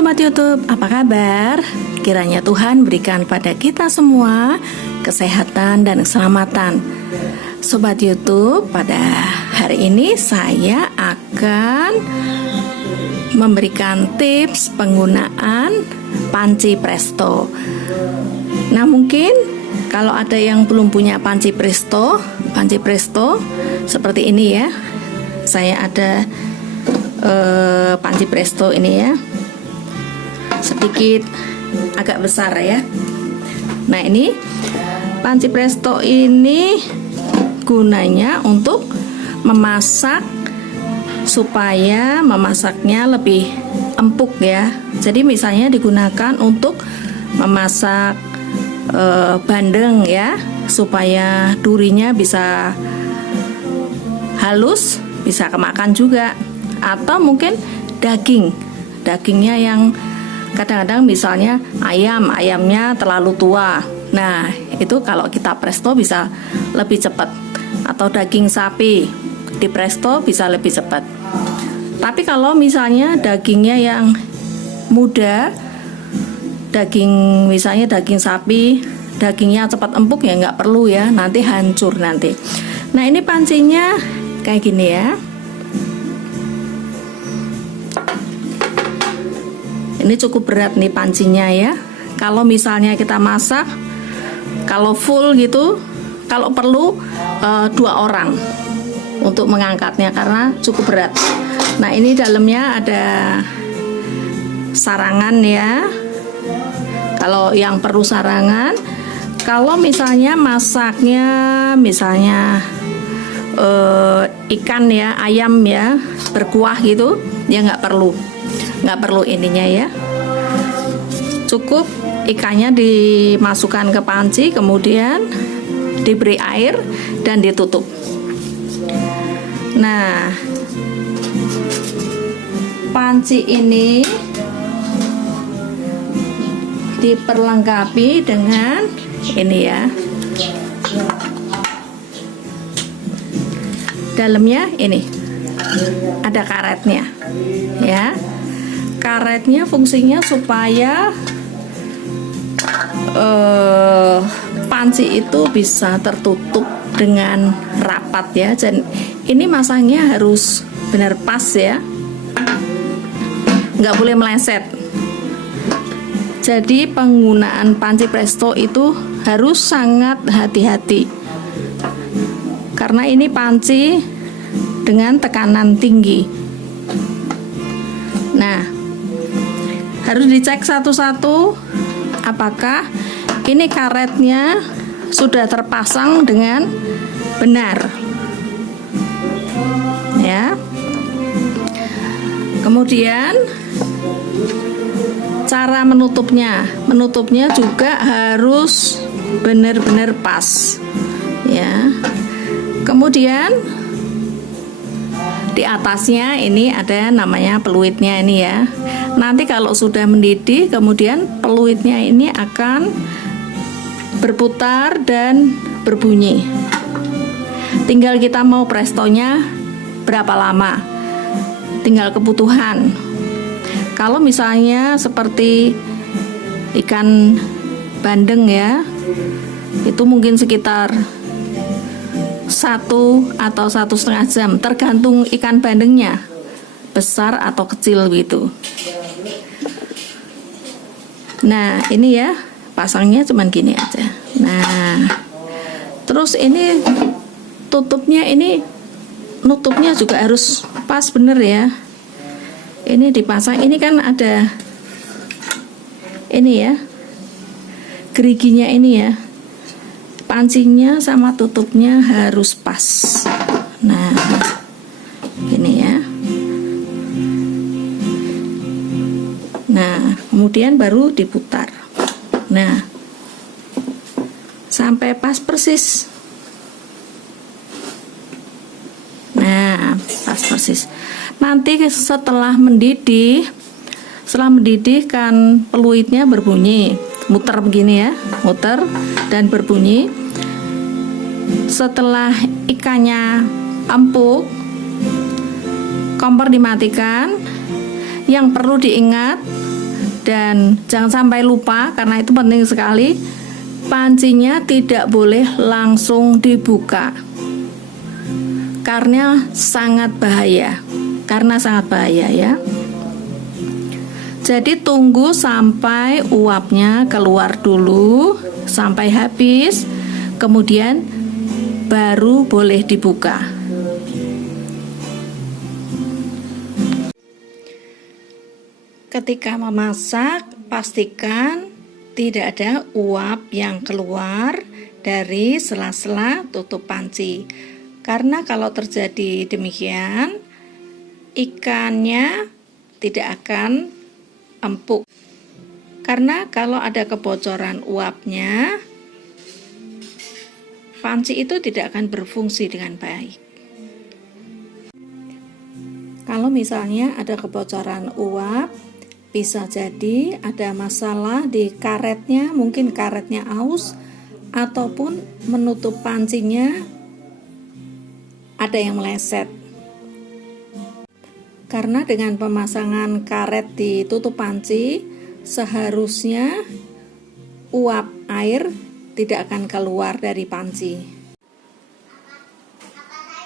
Sobat YouTube, apa kabar? Kiranya Tuhan berikan pada kita semua kesehatan dan keselamatan. Sobat YouTube, pada hari ini saya akan memberikan tips penggunaan panci presto. Nah, mungkin kalau ada yang belum punya panci presto seperti ini ya. Saya ada panci presto ini ya, sedikit agak besar ya. Nah, ini panci presto ini gunanya untuk memasak supaya memasaknya lebih empuk ya. Jadi misalnya digunakan untuk memasak bandeng ya, supaya durinya bisa halus, bisa kemakan juga. Atau mungkin dagingnya yang kadang-kadang misalnya ayamnya terlalu tua. Nah, itu kalau kita presto bisa lebih cepat. Atau daging sapi di presto bisa lebih cepat. Tapi kalau misalnya dagingnya yang muda, misalnya daging sapi, dagingnya cepat empuk ya nggak perlu ya, nanti hancur nanti. Nah, ini pancinya kayak gini ya. Ini cukup berat nih pancinya ya. Kalau misalnya kita masak, kalau full gitu, kalau perlu 2 orang untuk mengangkatnya karena cukup berat. Nah, ini dalamnya ada sarangan ya. Kalau yang perlu sarangan, kalau misalnya masaknya misalnya ikan ya, ayam ya, berkuah gitu, ya nggak perlu ininya ya. Cukup ikannya dimasukkan ke panci, kemudian diberi air dan ditutup. Nah, panci ini diperlengkapi dengan ini ya. Dalamnya ini ada karetnya ya. Karetnya fungsinya supaya panci itu bisa tertutup dengan rapat ya. Dan ini masangnya harus benar pas ya, nggak boleh meleset. Jadi penggunaan panci presto itu harus sangat hati-hati karena ini panci dengan tekanan tinggi. Nah, harus dicek satu-satu apakah ini karetnya sudah terpasang dengan benar ya. Kemudian cara menutupnya juga harus benar-benar pas ya. Kemudian di atasnya ini ada namanya peluitnya ini ya. Nanti kalau sudah mendidih, kemudian peluitnya ini akan berputar dan berbunyi. Tinggal kita mau prestonya berapa lama, tinggal kebutuhan. Kalau misalnya seperti ikan bandeng ya, itu mungkin sekitar 1 atau 1,5 jam, tergantung ikan bandengnya besar atau kecil gitu. Nah, ini ya pasangnya cuman gini aja. Nah, terus ini nutupnya juga harus pas bener ya. Ini dipasang, ini kan ada ini ya, geriginya ini ya. Pancinya sama tutupnya harus pas. Nah, gini ya. Nah, kemudian baru diputar. Nah, sampai pas persis. Nah, pas persis. Nanti setelah mendidih kan peluitnya berbunyi, muter begini ya, muter dan berbunyi. Setelah ikannya empuk, kompor dimatikan. Yang perlu diingat, Dan jangan sampai lupa, karena itu penting sekali, pancinya tidak boleh langsung dibuka karena sangat bahaya. Ya. Jadi tunggu sampai uapnya keluar dulu sampai habis, kemudian baru boleh dibuka. Ketika memasak, pastikan tidak ada uap yang keluar dari sela-sela tutup panci. Karena kalau terjadi demikian, ikannya tidak akan empuk. Karena kalau ada kebocoran uapnya, panci itu tidak akan berfungsi dengan baik. Kalau misalnya ada kebocoran uap, bisa jadi ada masalah di karetnya, mungkin karetnya aus, ataupun menutup pancinya ada yang meleset. Karena dengan pemasangan karet di tutup panci, seharusnya uap air tidak akan keluar dari panci.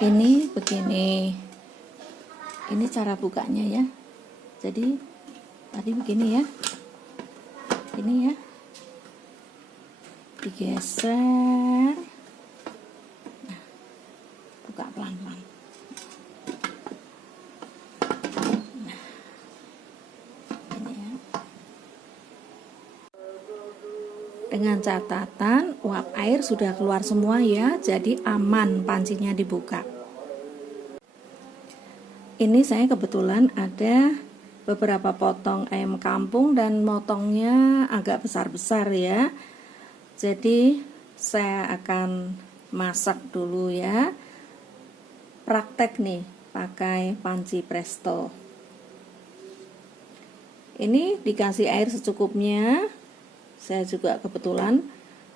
Ini begini. Ini cara bukanya ya. Jadi tadi begini ya, ini ya, digeser, nah, buka pelan-pelan. Nah, ini ya. Dengan catatan uap air sudah keluar semua ya, jadi aman pancinya dibuka. Ini saya kebetulan ada beberapa potong ayam kampung dan motongnya agak besar-besar ya. Jadi saya akan masak dulu ya. Praktek nih pakai panci presto. Ini dikasih air secukupnya. Saya juga kebetulan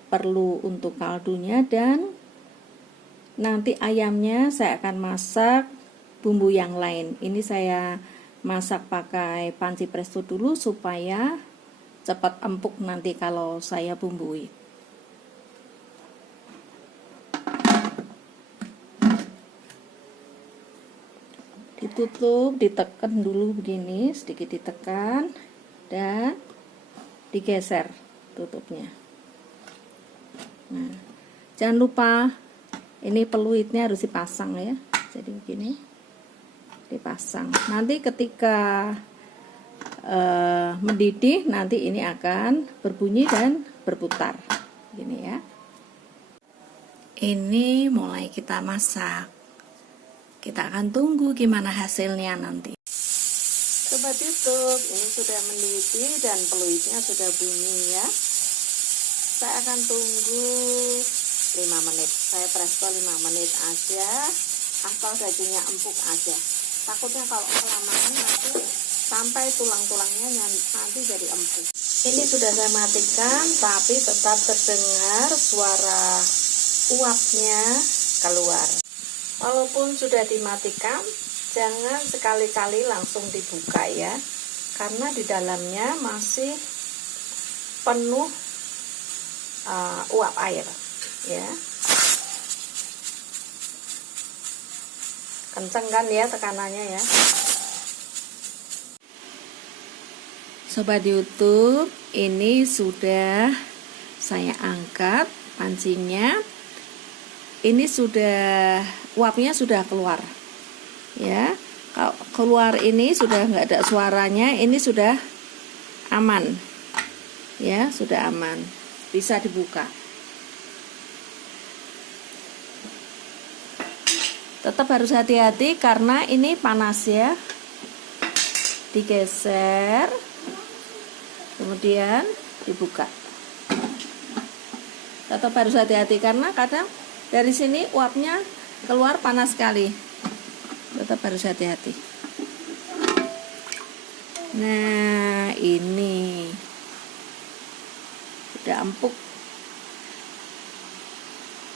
perlu untuk kaldunya, dan nanti ayamnya saya akan masak bumbu yang lain. Ini saya masak pakai panci presto dulu supaya cepat empuk nanti kalau saya bumbui. Ditutup, ditekan dulu begini, sedikit ditekan dan digeser tutupnya. Nah, jangan lupa ini peluitnya harus dipasang ya. Jadi begini, dipasang. Nanti ketika mendidih, nanti ini akan berbunyi dan berputar gini ya. Ini mulai kita masak. Kita akan tunggu gimana hasilnya nanti. Sobat YouTube, ini sudah mendidih dan peluitnya sudah bunyi ya. Saya akan tunggu 5 menit. Saya presto 5 menit aja, asal dagingnya empuk aja. Takutnya kalau kelamaan nanti sampai tulang-tulangnya nanti jadi empuk. Ini sudah saya matikan, tapi tetap terdengar suara uapnya keluar. Walaupun sudah dimatikan, jangan sekali-kali langsung dibuka ya, karena di dalamnya masih penuh uap air ya. Kenceng kan ya tekanannya ya. Sobat YouTube, ini sudah saya angkat pancinya. Ini sudah uapnya sudah keluar ya. Kalau keluar ini sudah nggak ada suaranya, ini sudah aman ya, sudah aman, bisa dibuka. Tetap harus hati-hati karena ini panas ya. Digeser, kemudian dibuka. Tetap harus hati-hati karena kadang dari sini uapnya keluar panas sekali. Tetap harus hati-hati. Nah, ini sudah empuk,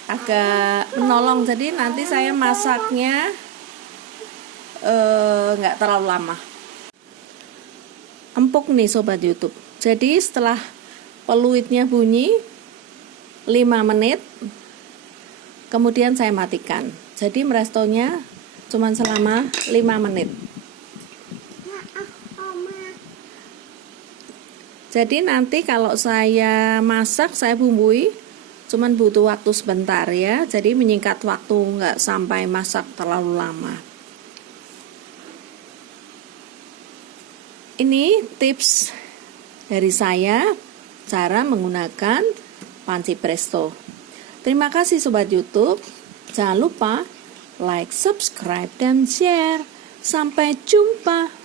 agak menolong, jadi nanti saya masaknya nggak terlalu lama. Empuk nih Sobat YouTube. Jadi setelah peluitnya bunyi 5 menit, kemudian saya matikan. Jadi merestonya cuma selama 5 menit. Jadi nanti kalau saya masak, saya bumbui, cuman butuh waktu sebentar ya. Jadi menyingkat waktu, nggak sampai masak terlalu lama. Ini tips dari saya, cara menggunakan panci presto. Terima kasih Sobat YouTube. Jangan lupa like, subscribe, dan share. Sampai jumpa.